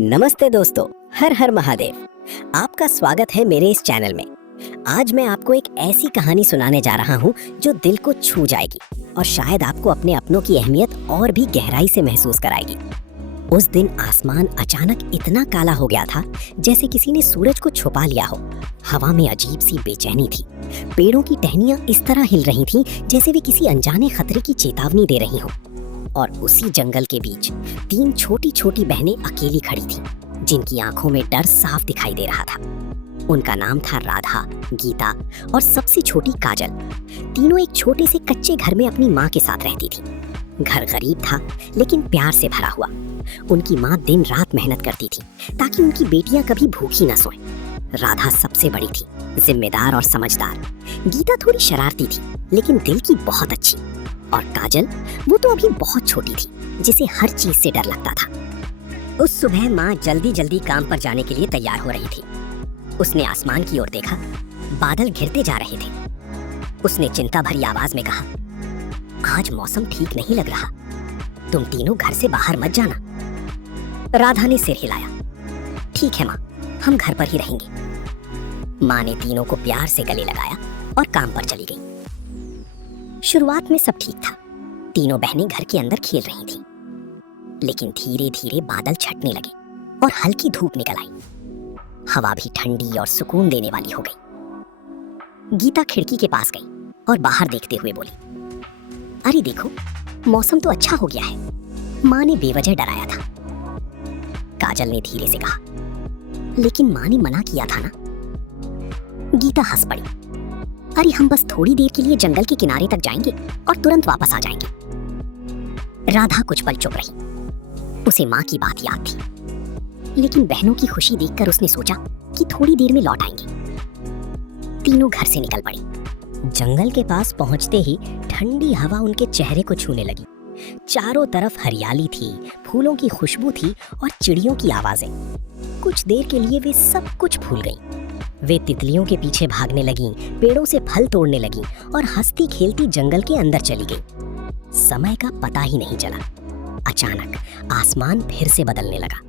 नमस्ते दोस्तों, हर हर महादेव। आपका स्वागत है मेरे इस चैनल में। आज मैं आपको एक ऐसी कहानी सुनाने जा रहा हूँ जो दिल को छू जाएगी और शायद आपको अपने अपनों की अहमियत और भी गहराई से महसूस कराएगी। उस दिन आसमान अचानक इतना काला हो गया था जैसे किसी ने सूरज को छुपा लिया हो। हवा में अजीब सी बेचैनी थी। पेड़ों की टहनियां इस तरह हिल रही थीं जैसे वे किसी अनजाने खतरे की चेतावनी दे रही हों। और उसी जंगल के बीच 3 छोटी छोटी बहनें अकेली खड़ी थीं, जिनकी आंखों में डर साफ दिखाई दे रहा था। उनका नाम था राधा, गीता और सबसे छोटी काजल। तीनों एक छोटे से कच्चे घर में अपनी माँ के साथ रहती थीं। घर गरीब था लेकिन प्यार से भरा हुआ। उनकी माँ दिन रात मेहनत करती थी ताकि उनकी बेटियां कभी भूखी न सोएं। राधा सबसे बड़ी थी, जिम्मेदार और समझदार। गीता थोड़ी शरारती थी लेकिन दिल की बहुत अच्छी। और काजल, वो तो अभी बहुत छोटी थी, जिसे हर चीज से डर लगता था। उस सुबह माँ जल्दी जल्दी काम पर जाने के लिए तैयार हो रही थी। उसने आसमान की ओर देखा। बादल घिरते जा रहे थे। उसने चिंता भरी आवाज में कहा, आज मौसम ठीक नहीं लग रहा, तुम तीनों घर से बाहर मत जाना। राधा ने सिर हिलाया। ठीक है माँ, हम घर पर ही रहेंगे। माँ ने तीनों को प्यार से गले लगाया और काम पर चली गई। शुरुआत में सब ठीक था। तीनों बहनें घर के अंदर खेल रही थीं। लेकिन धीरे धीरे बादल छटने लगे और हल्की धूप निकल आई। हवा भी ठंडी और सुकून देने वाली हो गई। गीता खिड़की के पास गई और बाहर देखते हुए बोली, अरे देखो, मौसम तो अच्छा हो गया है। माँ ने बेवजह डराया था। काजल ने धीरे से कहा, लेकिन माँ ने मना किया था ना। गीता हंस पड़ी। अरे हम बस थोड़ी देर के लिए जंगल के किनारे तक जाएंगे और तुरंत वापस आ जाएंगे। राधा कुछ पल चुप रही। उसे माँ की बात याद थी, लेकिन बहनों की खुशी देखकर उसने सोचा कि थोड़ी देर में लौट आएंगे। तीनों घर से निकल पड़ी। जंगल के पास पहुंचते ही ठंडी हवा उनके चेहरे को छूने लगी। चारों तरफ हरियाली थी, फूलों की खुशबू थी और चिड़ियों की आवाजें। कुछ देर के लिए वे सब कुछ भूल गईं। वे तितलियों के पीछे भागने लगीं, पेड़ों से फल तोड़ने लगीं और हंसती खेलती जंगल के अंदर चली गईं। समय का पता ही नहीं चला। अचानक आसमान फिर से बदलने लगा।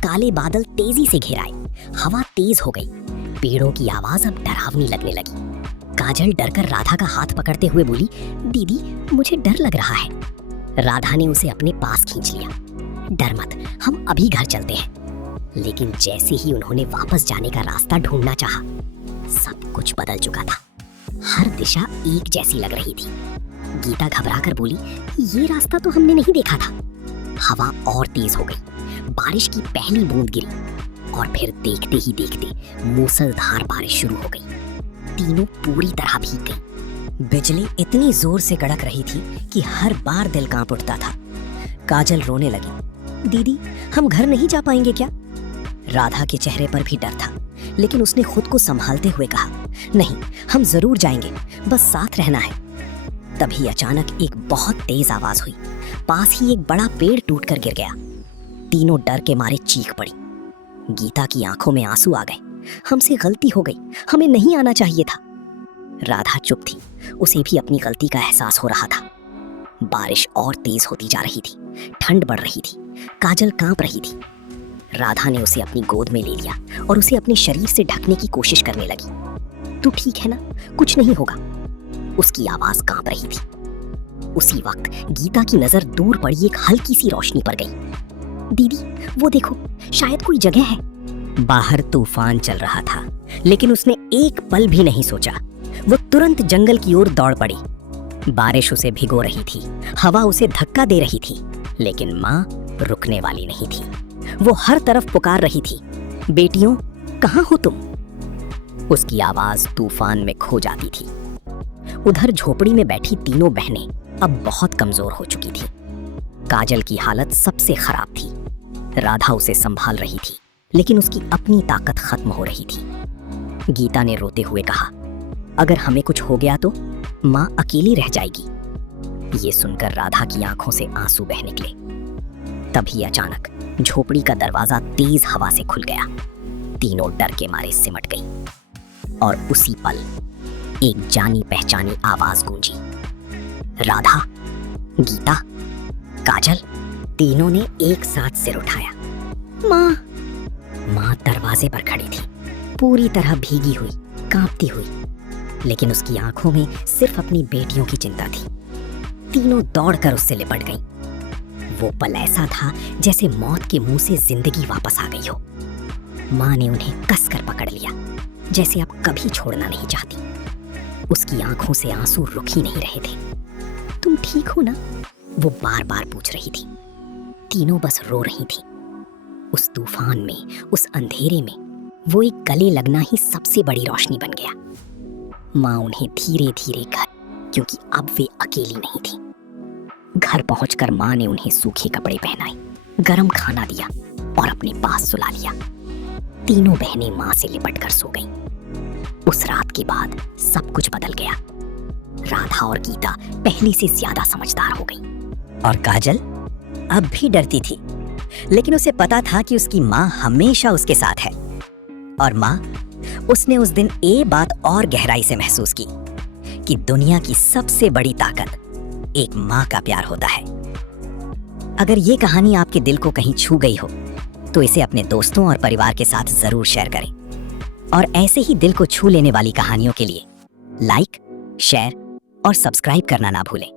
काले बादल तेजी से घिर आए। हवा तेज हो गई। पेड़ों की आवाज अब डरावनी लगने लगी। काजल डरकर राधा का हाथ पकड़ते हुए बोली, दीदी, मुझे डर लग रहा है। राधा ने उसे अपने पास खींच लिया। डर मत, हम अभी घर चलते हैं। लेकिन जैसे ही उन्होंने वापस जाने का रास्ता ढूंढना चाहा, सब कुछ बदल चुका था। हर दिशा एक जैसी लग रही थी। गीता घबराकर बोली, ये रास्ता तो हमने नहीं देखा था। हवा और तेज हो गई। बारिश की पहली बूंद गिरी और फिर देखते ही देखते मूसलधार बारिश शुरू हो गई। तीनों पूरी तरह भीग गई। बिजली इतनी जोर से कड़क रही थी कि हर बार दिल कांप उठता था। काजल रोने लगी, दीदी, हम घर नहीं जा पाएंगे क्या? राधा के चेहरे पर भी डर था, लेकिन उसने खुद को संभालते हुए कहा, नहीं, हम जरूर जाएंगे, बस साथ रहना है। तभी अचानक एक बहुत तेज आवाज हुई। पास ही एक बड़ा पेड़ टूटकर गिर गया। तीनों डर के मारे चीख पड़ी। गीता की आंखों में आंसू आ गए। हमसे गलती हो गई, हमें नहीं आना चाहिए था। राधा चुप थी। उसे भी अपनी गलती का एहसास हो रहा था। बारिश और तेज होती जा रही थी। ठंड बढ़ रही थी। काजल कांप रही थी। राधा ने उसे अपनी गोद में ले लिया और उसे अपने शरीर से ढकने की कोशिश करने लगी। तू ठीक है ना? कुछ नहीं होगा। उसकी आवाज कांप रही थी। उसी वक्त गीता की नजर दूर पड़ी एक हल्की सी रोशनी पर गई। दीदी, वो देखो, शायद कोई जगह है। बाहर तूफान चल रहा था, लेकिन उसने एक पल भी नहीं सोचा। वो तुरंत जंगल की ओर दौड़ पड़ी। बारिश उसे भिगो रही थी, हवा उसे धक्का दे रही थी, लेकिन माँ रुकने वाली नहीं थी। वो हर तरफ पुकार रही थी, बेटियों, कहाँ हो तुम? उसकी आवाज तूफान में खो जाती थी। उधर झोपड़ी में बैठी तीनों बहनें अब बहुत कमजोर हो चुकी थी। काजल की हालत सबसे खराब थी। राधा उसे संभाल रही थी, लेकिन उसकी अपनी ताकत खत्म हो रही थी। गीता ने रोते हुए कहा, अगर हमें कुछ हो गया तो माँ अकेली रह जाएगी। ये सुनकर राधा की आंखों से आंसू बह निकले। तभी अचानक झोपड़ी का दरवाजा तेज हवा से खुल गया। तीनों डर के मारे सिमट गई और उसी पल एक जानी पहचानी आवाज गूंजी, राधा, गीता, काजल। तीनों ने एक साथ सिर उठाया। माँ, दरवाजे पर खड़ी थी, पूरी तरह भीगी हुई, कांपती हुई, लेकिन उसकी आंखों में सिर्फ अपनी बेटियों की चिंता थी। तीनों दौड़कर उससे लिपट गईं। वो पल ऐसा था जैसे मौत के मुंह से जिंदगी वापस आ गई हो। माँ ने उन्हें कसकर पकड़ लिया, जैसे अब कभी छोड़ना नहीं चाहती। उसकी आंखों से आंसू रुक ही नहीं रहे थे। तुम ठीक हो ना? वो बार बार पूछ रही थी। तीनों बस रो रही थी। उस तूफान में, उस अंधेरे में वो एक गले लगना ही सबसे बड़ी रोशनी बन गया। माँ उन्हें धीरे धीरे घर, क्योंकि अब वे अकेली नहीं थी। घर पहुंचकर माँ ने उन्हें सूखे कपड़े पहनाए, गरम खाना दिया और अपने पास सुला लिया। तीनों बहनें माँ से लिपटकर सो गईं। उस रात के बाद सब कुछ बदल गया। राधा और गीता पहले से ज्यादा समझदार हो गईं। और काजल अब भी डरती थी, लेकिन उसे पता था कि उसकी माँ हमेशा उसके साथ है। और माँ, उसने उस दिन ये बात और गहराई से महसूस की कि दुनिया की सबसे बड़ी ताकत एक माँ का प्यार होता है। अगर ये कहानी आपके दिल को कहीं छू गई हो तो इसे अपने दोस्तों और परिवार के साथ जरूर शेयर करें। और ऐसे ही दिल को छू लेने वाली कहानियों के लिए लाइक, शेयर और सब्सक्राइब करना ना भूलें।